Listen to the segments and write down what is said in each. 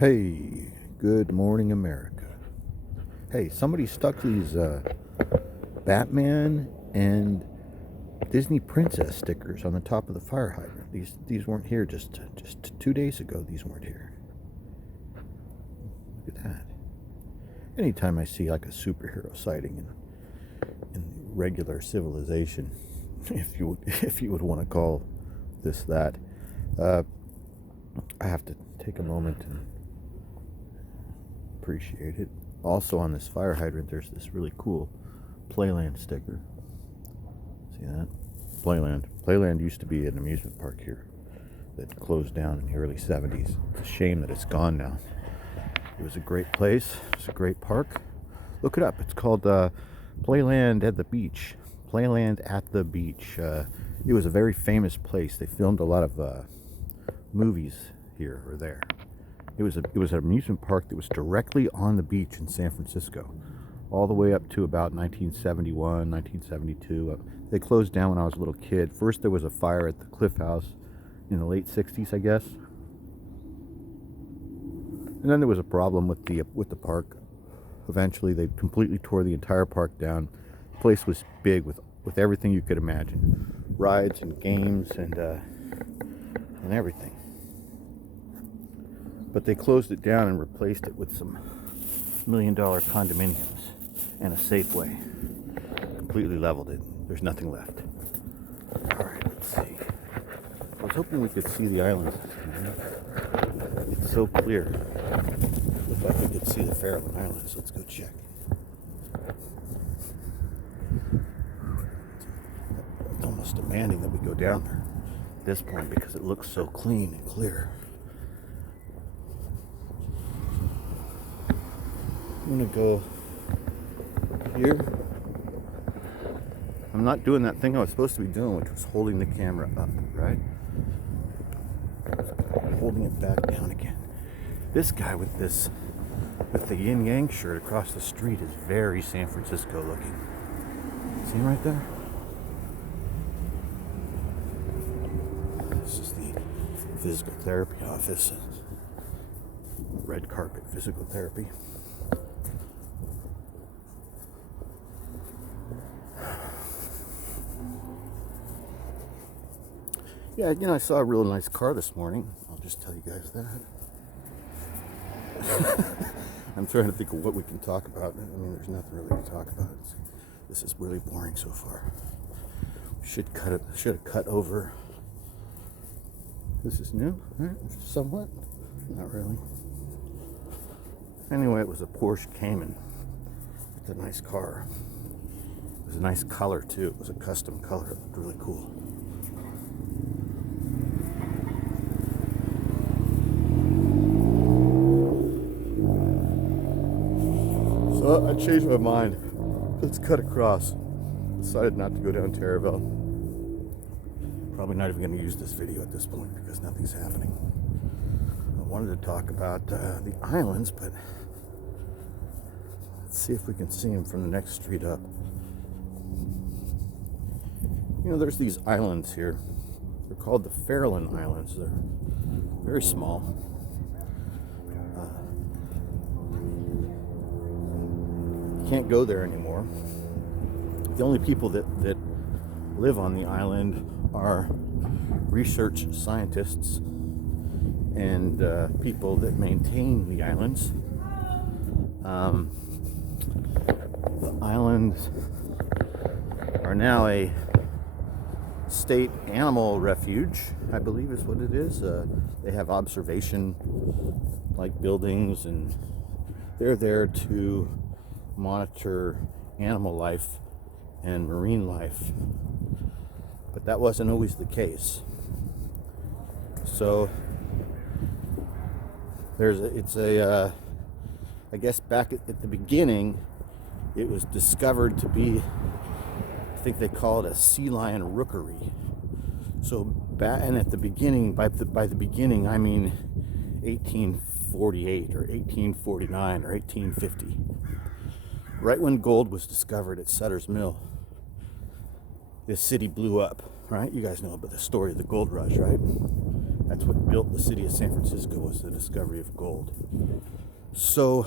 Hey, good morning, America. Hey, somebody stuck these Batman and Disney Princess stickers on the top of the fire hydrant. These weren't here just 2 days ago. These weren't here. Look at that. Anytime I see like a superhero sighting in regular civilization, if you would want to call this that, uh, I have to take a moment and appreciate it. Also on this fire hydrant, there's this really cool Playland sticker. See that? Playland. Playland used to be an amusement park here that closed down in the early 70s. It's a shame that it's gone now. It was a great place. It's a great park. Look it up. It's called Playland at the Beach. Playland at the Beach. It was a very famous place. They filmed a lot of movies here or there. It was an amusement park that was directly on the beach in San Francisco, all the way up to about 1971, 1972. They closed down when I was a little kid. First, there was a fire at the Cliff House in the late 60s, I guess. And then there was a problem with the park. Eventually, they completely tore the entire park down. The place was big with everything you could imagine, rides and games and everything. But they closed it down and replaced it with some $1 million condominiums and a Safeway. Completely leveled it. There's nothing left. All right, let's see. I was hoping we could see the islands. It's so clear. Looked like we could see the Farallon Islands. Let's go check. It's almost demanding that we go down there at this point because it looks so clean and clear. I'm gonna go here. I'm not doing that thing I was supposed to be doing, which was holding the camera up, right? Holding it back down again. This guy with the yin yang shirt across the street is very San Francisco looking. See him right there? This is the physical therapy office. Red carpet physical therapy. Yeah, I saw a real nice car this morning. I'll just tell you guys that. I'm trying to think of what we can talk about. I mean, there's nothing really to talk about. This is really boring so far. Should have cut over. This is new, right? Somewhat. Not really. Anyway, it was a Porsche Cayman. It's a nice car. It was a nice color too. It was a custom color. It looked really cool. So I changed my mind. Let's cut across. Decided not to go down Terraville. Probably not even going to use this video at this point because nothing's happening. I wanted to talk about the islands, but let's see if we can see them from the next street up. There's these islands here. They're called the Farallon Islands. They're very small. Can't go there anymore. The only people that live on the island are research scientists and people that maintain the islands. The islands are now a state animal refuge, I believe is what it is. They have observation like buildings, and they're there to monitor animal life and marine life, but that wasn't always the case. So I guess back at the beginning, it was discovered to be, I think they call it a sea lion rookery. So and at the beginning, by the beginning, I mean 1848 or 1849 or 1850. Right when gold was discovered at Sutter's Mill, this city blew up, right? You guys know about the story of the gold rush, right? That's what built the city of San Francisco, was the discovery of gold. So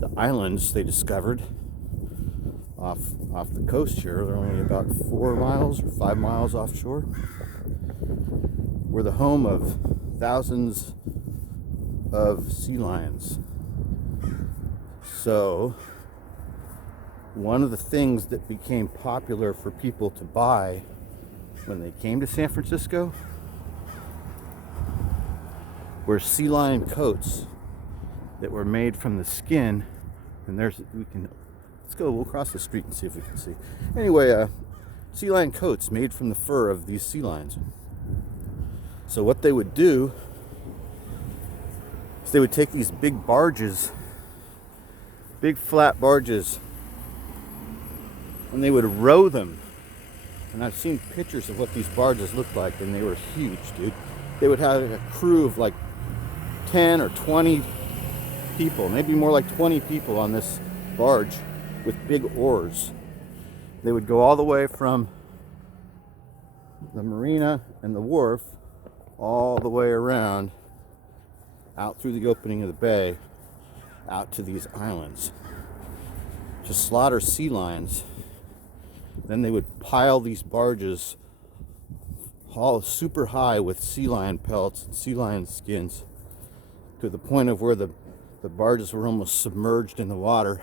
the islands they discovered off the coast here, they're only about 4 miles or 5 miles offshore, were the home of thousands of sea lions. So one of the things that became popular for people to buy when they came to San Francisco were sea lion coats that were made from the skin. And let's go, we'll cross the street and see if we can see. Anyway, sea lion coats made from the fur of these sea lions. So what they would do is they would take these big barges, big flat barges, and they would row them. And I've seen pictures of what these barges looked like, and they were huge, dude. They would have a crew of like 10 or 20 people, maybe more like 20 people on this barge with big oars. They would go all the way from the marina and the wharf all the way around out through the opening of the bay out to these islands to slaughter sea lions. Then they would pile these barges all super high with sea lion pelts and sea lion skins to the point of where the barges were almost submerged in the water.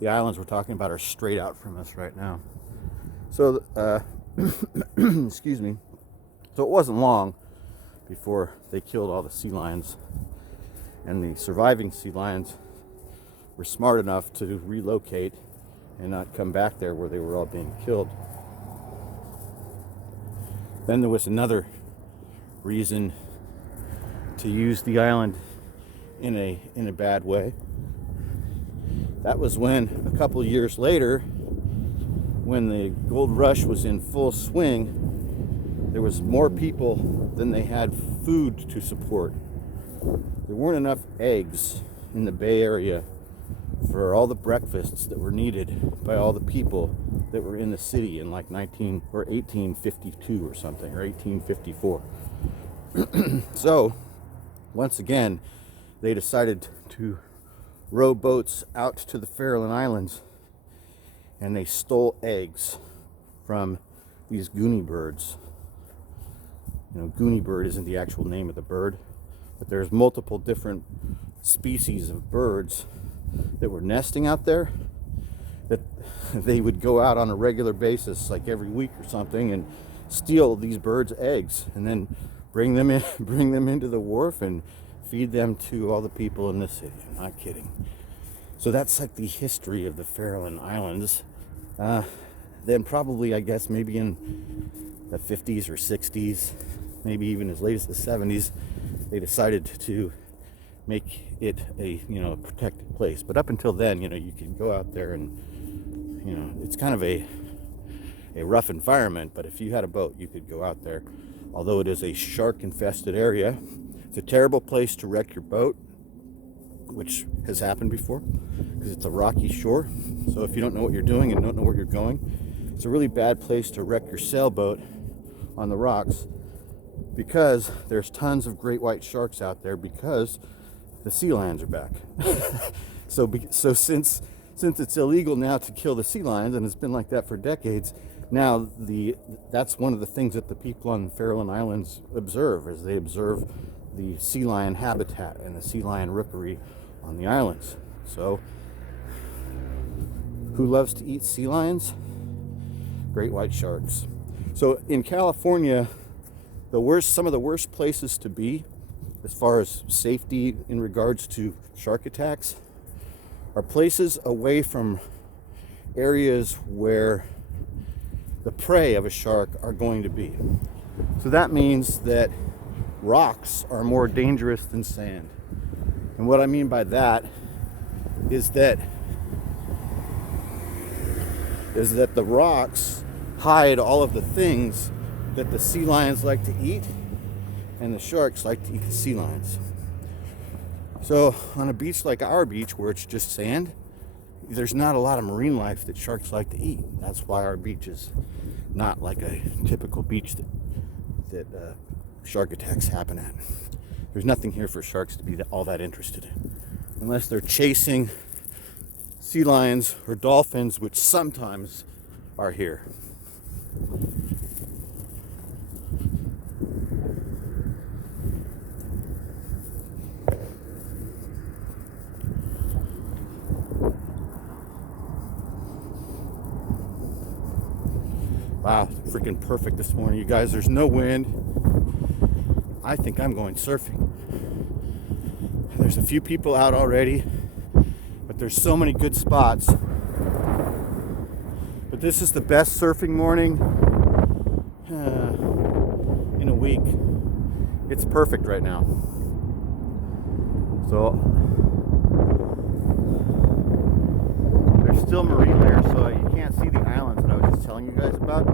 The islands we're talking about are straight out from us right now. So, excuse me. So it wasn't long before they killed all the sea lions, and the surviving sea lions were smart enough to relocate and not come back there where they were all being killed. Then there was another reason to use the island in a bad way. That was when a couple years later, when the gold rush was in full swing, there was more people than they had food to support. There weren't enough eggs in the Bay Area for all the breakfasts that were needed by all the people that were in the city in like 1852 or something, or 1854. So once again, they decided to row boats out to the Farallon Islands, and they stole eggs from these goonie birds. You know, goonie bird isn't the actual name of the bird, but there's multiple different species of birds that were nesting out there, that they would go out on a regular basis, like every week or something, and steal these birds' eggs and then bring them into the wharf and feed them to all the people in the city. I'm not kidding. So that's like the history of the Farallon Islands. Then probably, I guess, maybe in the 50s or 60s, maybe even as late as the 70s, they decided to make it a protected place. But up until then, you could go out there and it's kind of a rough environment, but if you had a boat, you could go out there. Although it is a shark infested area, it's a terrible place to wreck your boat, which has happened before because it's a rocky shore. So if you don't know what you're doing and don't know where you're going, it's a really bad place to wreck your sailboat on the rocks, because there's tons of great white sharks out there because the sea lions are back. So since it's illegal now to kill the sea lions, and it's been like that for decades, now that's one of the things that the people on the Farallon Islands observe, is they observe the sea lion habitat and the sea lion rookery on the islands. So who loves to eat sea lions? Great white sharks. So in California, some of the worst places to be as far as safety in regards to shark attacks are places away from areas where the prey of a shark are going to be. So that means that rocks are more dangerous than sand. And what I mean by that is that the rocks hide all of the things that the sea lions like to eat, and the sharks like to eat the sea lions. So on a beach like our beach, where it's just sand, there's not a lot of marine life that sharks like to eat. That's why our beach is not like a typical beach that shark attacks happen at. There's nothing here for sharks to be all that interested in, unless they're chasing sea lions or dolphins, which sometimes are here. Wow, freaking perfect this morning, you guys. There's no wind. I think I'm going surfing. There's a few people out already, but there's so many good spots. But this is the best surfing morning in a week. It's perfect right now. So there's still marine there, so you can't see the islands that I was just telling you guys about.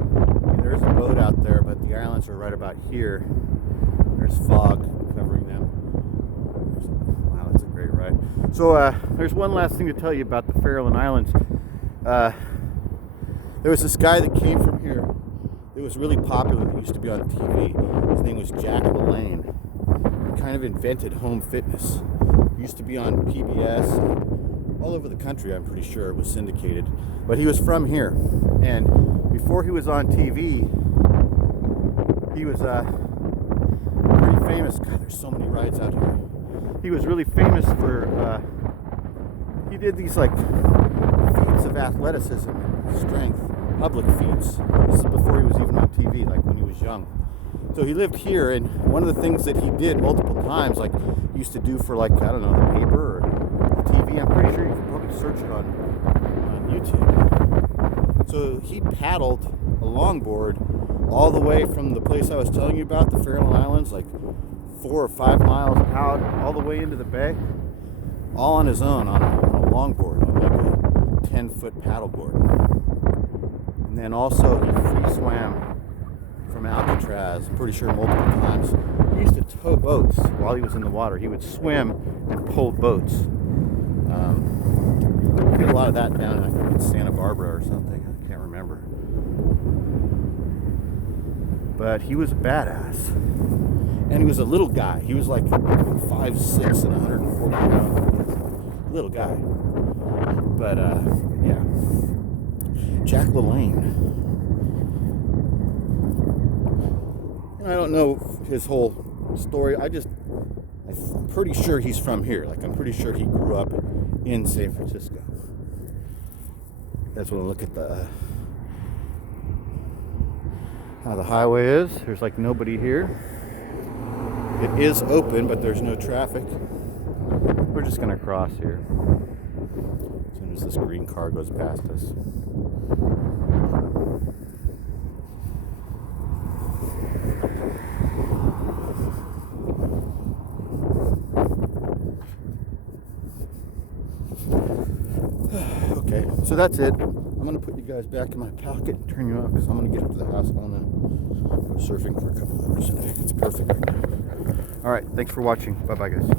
There's a boat out there, but the islands are right about here. There's fog covering them. Wow, that's a great ride. So there's one last thing to tell you about the Farallon Islands. There was this guy that came from here. It was really popular. That used to be on TV. His name was LaLanne. He kind of invented home fitness. He used to be on PBS, all over the country. I'm pretty sure it was syndicated. But he was from here, and before he was on TV, he was pretty famous. God, there's so many rides out here. He was really famous for he did these like feats of athleticism and strength, public feats. This is before he was even on TV, like when he was young. So he lived here, and one of the things that he did multiple times, like he used to do for like, I don't know, the paper or the TV, I'm pretty sure you can probably search it on YouTube. So he paddled a longboard all the way from the place I was telling you about, the Farallon Islands, like 4 or 5 miles out, all the way into the bay, all on his own on a longboard, on like a 10-foot paddleboard. And then also he free swam from Alcatraz, I'm pretty sure multiple times. He used to tow boats while he was in the water. He would swim and pull boats. I did a lot of that down in, I think it's Santa Barbara or something. I can't remember. But he was a badass. And he was a little guy. He was like 5'6" and 140 pounds. Little guy. But yeah. LaLanne. And I don't know his whole story. I'm pretty sure he's from here. Like, I'm pretty sure he grew up in San Francisco. That's when I look at how the highway is. There's like nobody here. It is open, but there's no traffic. We're just gonna cross here as soon as this green car goes past us. Okay, so that's it. I'm going to put you guys back in my pocket and turn you off because I'm going to get to the house. I want to go surfing for a couple hours today. It's perfect right now. All right, thanks for watching. Bye-bye, guys.